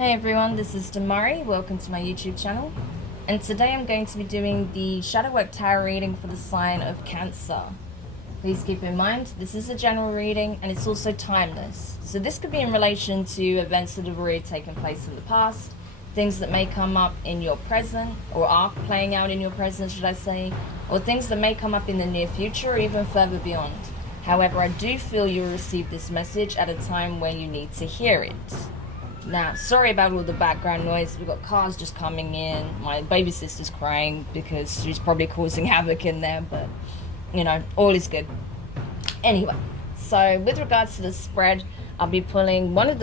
Hey everyone, this is Demari. Welcome to my YouTube channel. And today I'm going to be doing the Shadow Work Tarot reading for the sign of Cancer. Please keep in mind, this is a general reading and it's also timeless. So this could be in relation to events that have already taken place in the past, things that may come up in your present, or are playing out in your present, should I say, or things that may come up in the near future or even further beyond. However, I do feel you'll receive this message at a time when you need to hear it. Now, sorry about all the background noise. We've got cars just coming in. My baby sister's crying because she's probably causing havoc in there, but, you know, all is good. Anyway, so with regards to the spread, I'll be pulling one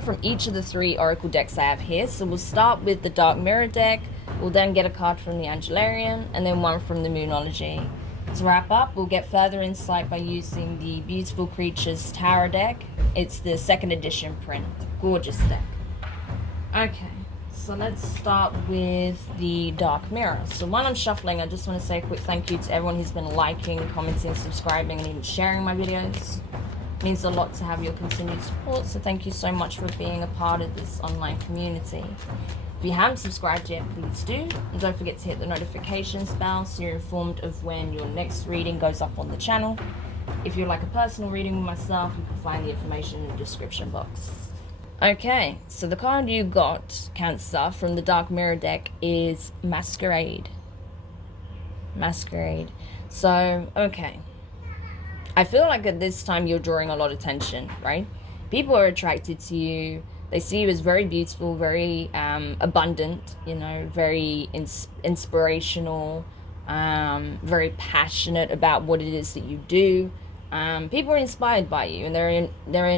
from each of the three oracle decks I have here. So we'll start with the Dark Mirror deck. We'll then get a card from the Angelarium, and then one from the Moonology. To wrap up, we'll get further insight by using the Beautiful Creatures Tarot deck. It's the 2nd edition print. Gorgeous deck. Okay, so let's start with the Dark Mirror. So while I'm shuffling, I just want to say a quick thank you to everyone who's been liking, commenting, subscribing, and even sharing my videos. It means a lot to have your continued support, so thank you so much for being a part of this online community. If you haven't subscribed yet, please do. And don't forget to hit the notifications bell so you're informed of when your next reading goes up on the channel. If you'd like a personal reading with myself, you can find the information in the description box. Okay, so the card you got, Cancer, from the Dark Mirror deck is Masquerade. Masquerade. So, okay. I feel like at this time you're drawing a lot of attention, right? People are attracted to you. They see you as very beautiful, very abundant, you know, very inspirational, very passionate about what it is that you do. People are inspired by you, and they're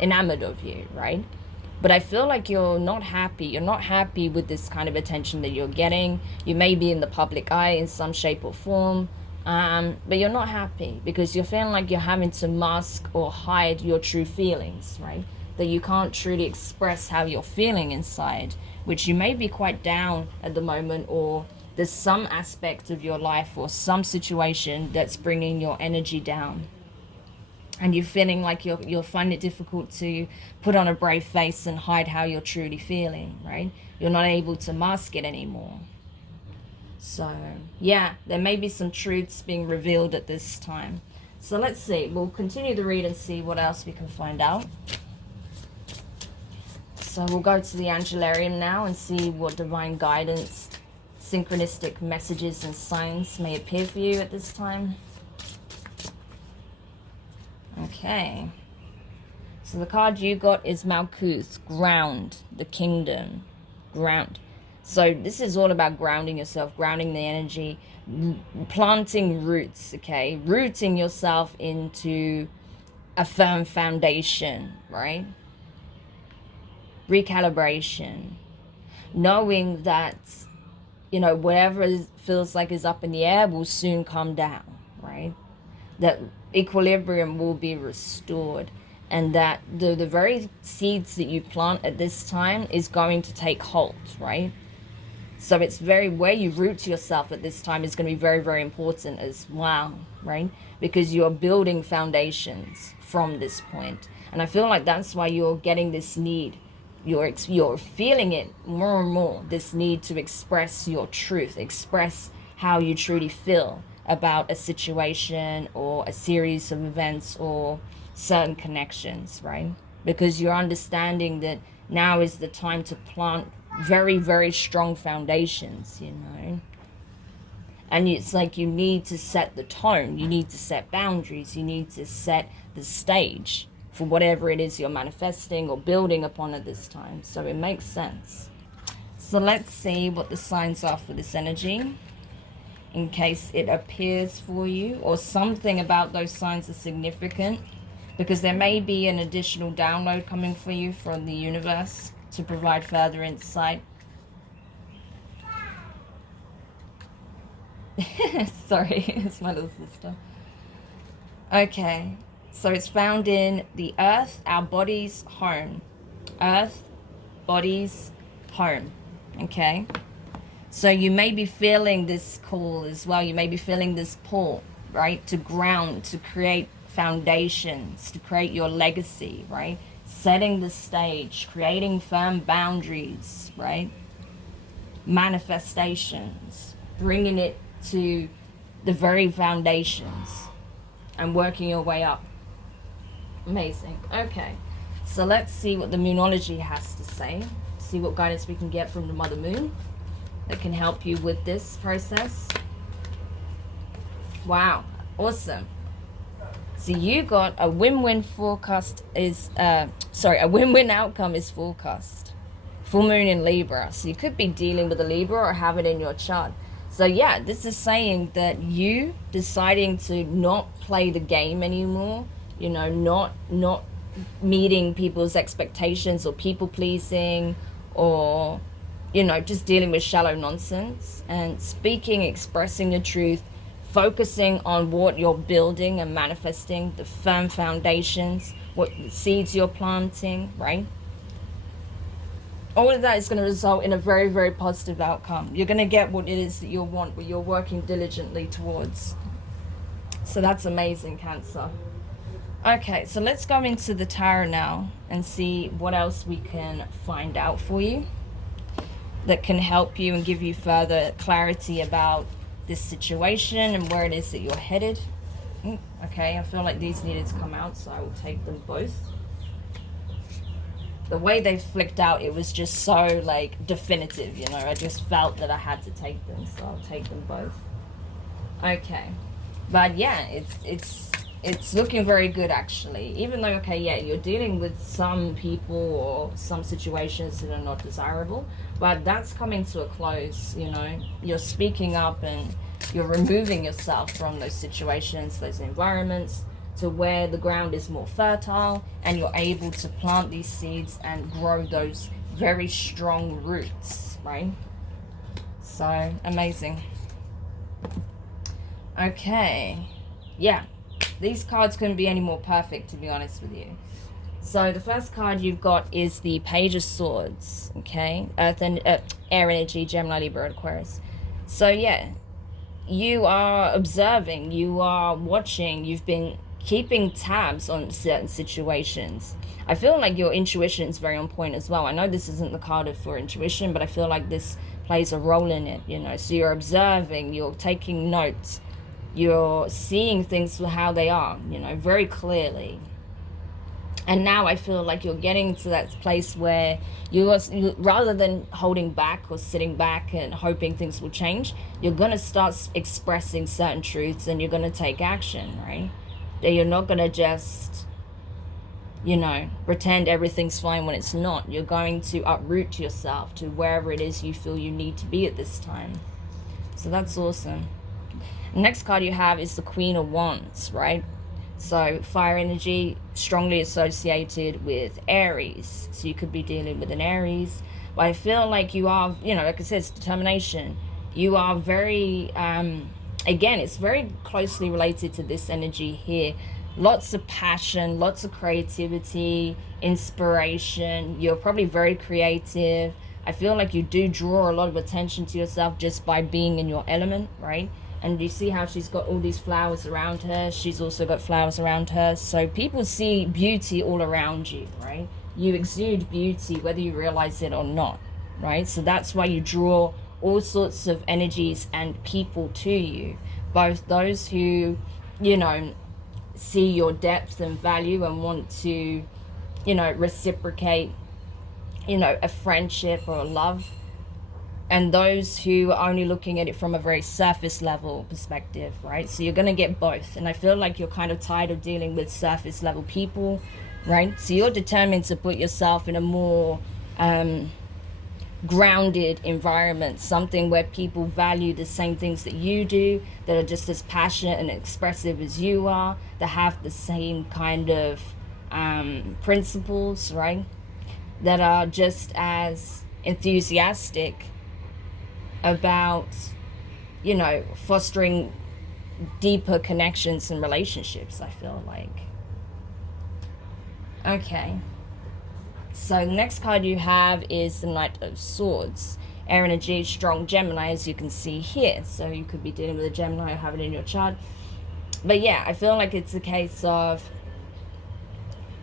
enamored of you, right? But I feel like you're not happy. You're not happy with this kind of attention that you're getting. You may be in the public eye in some shape or form, but you're not happy because you're feeling like you're having to mask or hide your true feelings, right? That you can't truly express how you're feeling inside, which you may be quite down at the moment, or there's some aspect of your life or some situation that's bringing your energy down. And you're feeling like you'll find it difficult to put on a brave face and hide how you're truly feeling, right? You're not able to mask it anymore. So, yeah, there may be some truths being revealed at this time. So let's see. We'll continue the read and see what else we can find out. So we'll go to the Angelarium now and see what divine guidance, synchronistic messages and signs may appear for you at this time. Okay. So the card you got is Malkuth, ground, the kingdom, ground. So this is all about grounding yourself, grounding the energy, planting roots, okay? Rooting yourself into a firm foundation, right? Recalibration, knowing that, you know, whatever feels like is up in the air will soon come down, right? That equilibrium will be restored, and that the very seeds that you plant at this time is going to take hold, right? So it's where you root yourself at this time is going to be very, very important as well, right? Because you're building foundations from this point. And I feel like that's why you're getting this need. You're feeling it more and more, this need to express your truth, express how you truly feel about a situation or a series of events or certain connections, right? Because you're understanding that now is the time to plant very, very strong foundations, you know? And it's like you need to set the tone, you need to set boundaries, you need to set the stage for whatever it is you're manifesting or building upon at this time. So it makes sense. So let's see what the signs are for this energy, in case it appears for you or something about those signs is significant, because there may be an additional download coming for you from the universe to provide further insight. Sorry, it's my little sister. Okay. So it's found in the earth, our body's home. Earth, body's home. Okay? So you may be feeling this call as well. You may be feeling this pull, right? To ground, to create foundations, to create your legacy, right? setting the stage, creating firm boundaries, right? Manifestations, bringing it to the very foundations and working your way up. Amazing. Okay, so let's see what the Moonology has to say. See what guidance we can get from the Mother Moon that can help you with this process. Wow, awesome. So you got a win-win forecast is, a win-win outcome is forecast. Full moon in Libra. So you could be dealing with a Libra or have it in your chart. So yeah, this is saying that you deciding to not play the game anymore, you know, not meeting people's expectations or people pleasing, or, you know, just dealing with shallow nonsense, and speaking, expressing the truth, focusing on what you're building and manifesting, the firm foundations, what seeds you're planting, right? All of that is going to result in a very, very positive outcome. You're going to get what it is that you want, what you're working diligently towards. So that's amazing, Cancer. Okay, so let's go into the tarot now and see what else we can find out for you that can help you and give you further clarity about this situation and where it is that you're headed. Okay, I feel like these needed to come out, so I will take them both. The way they flicked out, it was just so like definitive, you know. I just felt that I had to take them, so I'll take them both. Okay, but yeah, it's looking very good actually. Even though, okay, yeah, you're dealing with some people or some situations that are not desirable, but that's coming to a close, you know. You're speaking up and you're removing yourself from those situations, those environments, to where the ground is more fertile and you're able to plant these seeds and grow those very strong roots, right? So amazing. Okay, yeah, these cards couldn't be any more perfect, to be honest with you. So the first card you've got is the Page of Swords. Okay, Earth and Air energy, Gemini, Libra, Aquarius. So yeah, you are observing, you are watching, you've been keeping tabs on certain situations. I feel like your intuition is very on point as well. I know this isn't the card for intuition, but I feel like this plays a role in it, you know. So you're observing, you're taking notes, you're seeing things for how they are, you know, very clearly. And now I feel like you're getting to that place where you rather than holding back or sitting back and hoping things will change, you're going to start expressing certain truths and you're going to take action, right? That you're not going to just, you know, pretend everything's fine when it's not. You're going to uproot yourself to wherever it is you feel you need to be at this time. So that's awesome. The next card you have is the Queen of Wands, right? So fire energy, strongly associated with Aries. So you could be dealing with an Aries. But I feel like you are, you know, like I said, it's determination. You are very, again, it's very closely related to this energy here. Lots of passion, lots of creativity, inspiration. You're probably very creative. I feel like you do draw a lot of attention to yourself just by being in your element, right? And you see how she's got all these flowers around her. She's also got flowers around her. So people see beauty all around you, right? You exude beauty whether you realize it or not, right? So that's why you draw all sorts of energies and people to you. Both those who, you know, see your depth and value and want to, you know, reciprocate, you know, a friendship or a love. And those who are only looking at it from a very surface level perspective, right? So you're going to get both. And I feel like you're kind of tired of dealing with surface level people, right? So you're determined to put yourself in a more grounded environment, something where people value the same things that you do, that are just as passionate and expressive as you are, that have the same kind of principles, right? That are just as enthusiastic about, you know, fostering deeper connections and relationships, I feel like. Okay. So the next card you have is the Knight of Swords. Air energy, strong Gemini, as you can see here. So you could be dealing with a Gemini or have it in your chart. But yeah, I feel like it's a case of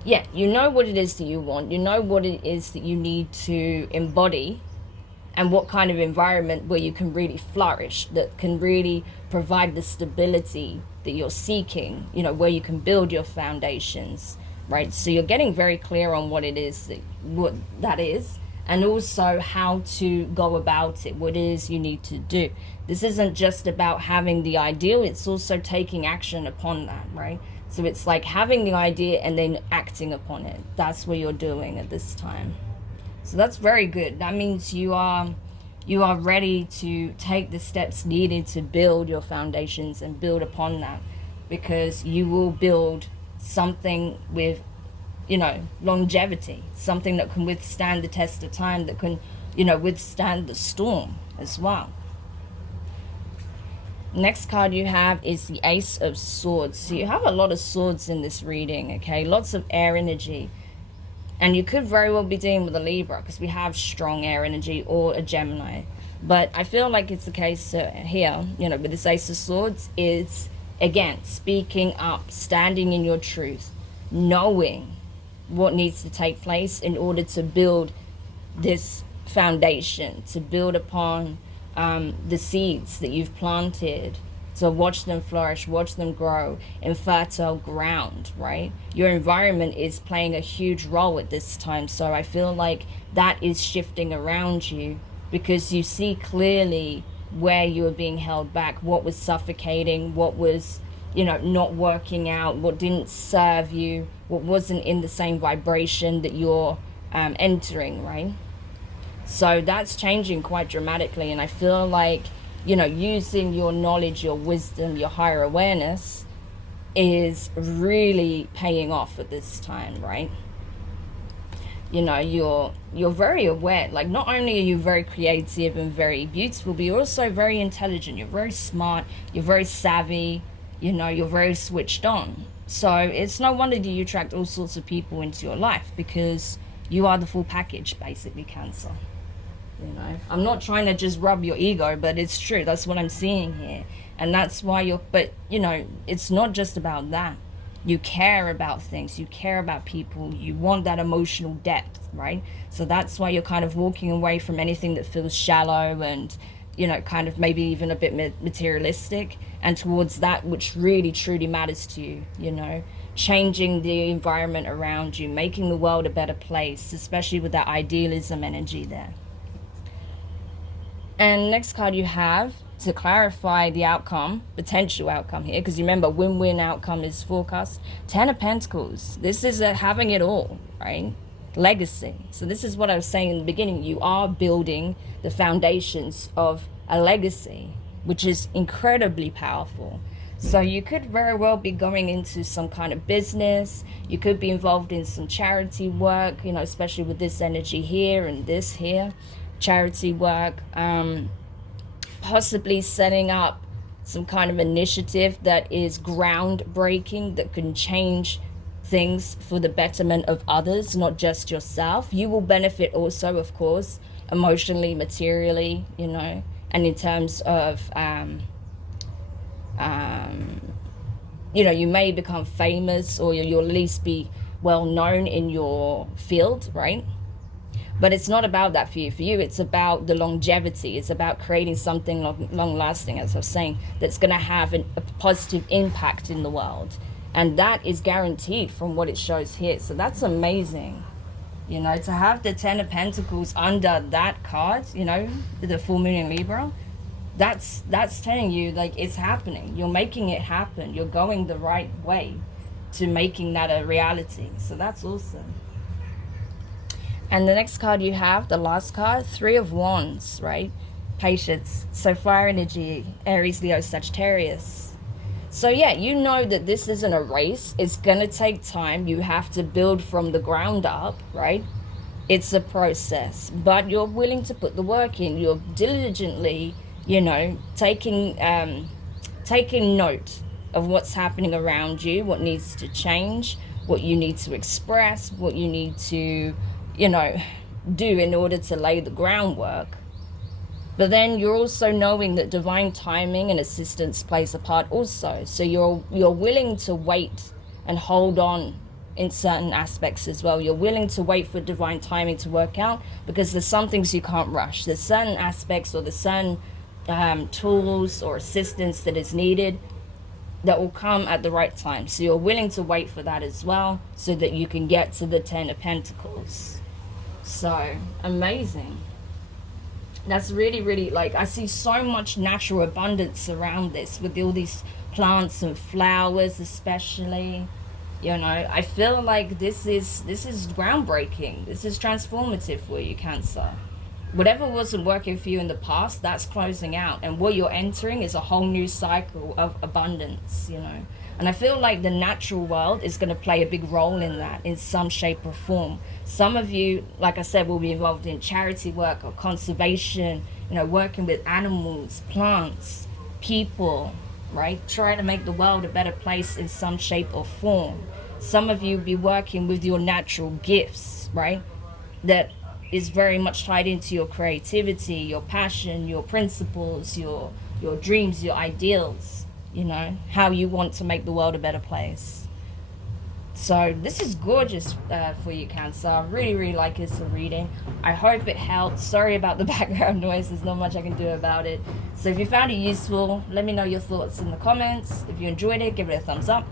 yeah, you know what it is that you want, you know what it is that you need to embody, and what kind of environment where you can really flourish, that can really provide the stability that you're seeking, you know, where you can build your foundations, right? So you're getting very clear on what it is what that is, and also how to go about it, what it is you need to do. This isn't just about having the ideal, it's also taking action upon that, right? So it's like having the idea and then acting upon it. That's what you're doing at this time. So that's very good. That means you are ready to take the steps needed to build your foundations and build upon that, because you will build something with, you know, longevity, something that can withstand the test of time, that can, you know, withstand the storm as well. Next card you have is the Ace of Swords. So you have a lot of swords in this reading, okay? Lots of air energy. And you could very well be dealing with a Libra, because we have strong air energy, or a Gemini. But I feel like it's the case here, you know, with this Ace of Swords, is, again, speaking up, standing in your truth, knowing what needs to take place in order to build this foundation, to build upon the seeds that you've planted, to watch them flourish, watch them grow in fertile ground, right? Your environment is playing a huge role at this time. So I feel like that is shifting around you, because you see clearly where you are being held back, what was suffocating, what was, you know, not working out, what didn't serve you, what wasn't in the same vibration that you're entering, right? So that's changing quite dramatically. And I feel like, you know, using your knowledge, your wisdom, your higher awareness is really paying off at this time, right? You know, you're very aware. Like, not only are you very creative and very beautiful, but you're also very intelligent. You're very smart. You're very savvy. You know, you're very switched on. So it's no wonder that you attract all sorts of people into your life, because you are the full package, basically, Cancer. You know, I'm not trying to just rub your ego, but it's true. That's what I'm seeing here. And that's why but, you know, it's not just about that. You care about things. You care about people. You want that emotional depth, right? So that's why you're kind of walking away from anything that feels shallow and, you know, kind of maybe even a bit materialistic, and towards that which really, truly matters to you, you know, changing the environment around you, making the world a better place, especially with that idealism energy there. And next card you have, to clarify the outcome, potential outcome here, because you remember win-win outcome is forecast. 10 of Pentacles. This is having it all, right? Legacy. So this is what I was saying in the beginning. You are building the foundations of a legacy, which is incredibly powerful. So you could very well be going into some kind of business. You could be involved in some charity work, you know, especially with this energy here and this here. Charity work, possibly setting up some kind of initiative that is groundbreaking, that can change things for the betterment of others, not just yourself. You will benefit also, of course, emotionally, materially, you know, and in terms of, you know, you may become famous, or you'll at least be well known in your field, right? But it's not about that for you. For you, it's about the longevity. It's about creating something long-lasting, as I was saying, that's going to have a positive impact in the world. And that is guaranteed from what it shows here. So that's amazing. You know, to have the 10 of Pentacles under that card, you know, the full moon in Libra, that's telling you, like, it's happening. You're making it happen. You're going the right way to making that a reality. So that's awesome. And the next card you have, the last card, 3 of Wands, right? Patience. So fire energy, Aries, Leo, Sagittarius. So yeah, you know that this isn't a race. It's going to take time. You have to build from the ground up, right? It's a process, but you're willing to put the work in. You're diligently, you know, taking note of what's happening around you, what needs to change, what you need to express, what you need to, you know, do in order to lay the groundwork. But then you're also knowing that divine timing and assistance plays a part also. So you're willing to wait and hold on in certain aspects as well. You're willing to wait for divine timing to work out, because there's some things you can't rush. There's certain aspects, or there's certain tools or assistance that is needed that will come at the right time. So you're willing to wait for that as well, so that you can get to the 10 of Pentacles. So amazing. That's really, really, like, I see so much natural abundance around this, with all these plants and flowers especially. You know, I feel like this is groundbreaking. This is transformative for you, Cancer. Whatever wasn't working for you in the past, that's closing out, and what you're entering is a whole new cycle of abundance, you know. And I feel like the natural world is going to play a big role in that, in some shape or form. Some of you, like I said, will be involved in charity work or conservation, you know, working with animals, plants, people, right? Trying to make the world a better place in some shape or form. Some of you will be working with your natural gifts, right? That is very much tied into your creativity, your passion, your principles, your dreams, your ideals, you know, how you want to make the world a better place. So this is gorgeous for you, Cancer. I really, really like this reading. I hope it helped. Sorry about the background noise. There's not much I can do about it. So if you found it useful, let me know your thoughts in the comments. If you enjoyed it, give it a thumbs up.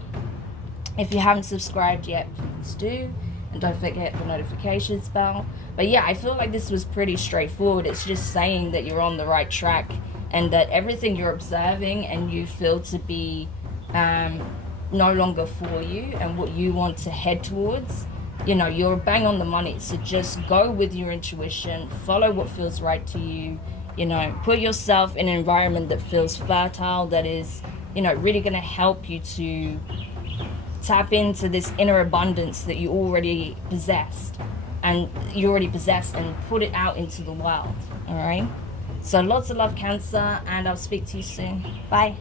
If you haven't subscribed yet, please do. And don't forget the notifications bell. But yeah, I feel like this was pretty straightforward. It's just saying that you're on the right track, and that everything you're observing and you feel to be no longer for you, and what you want to head towards, you know, you're bang on the money. So just go with your intuition, follow what feels right to you, you know, put yourself in an environment that feels fertile, that is, you know, really going to help you to tap into this inner abundance that you already possessed, and put it out into the world. All right, so lots of love, Cancer, and I'll speak to you soon. Bye.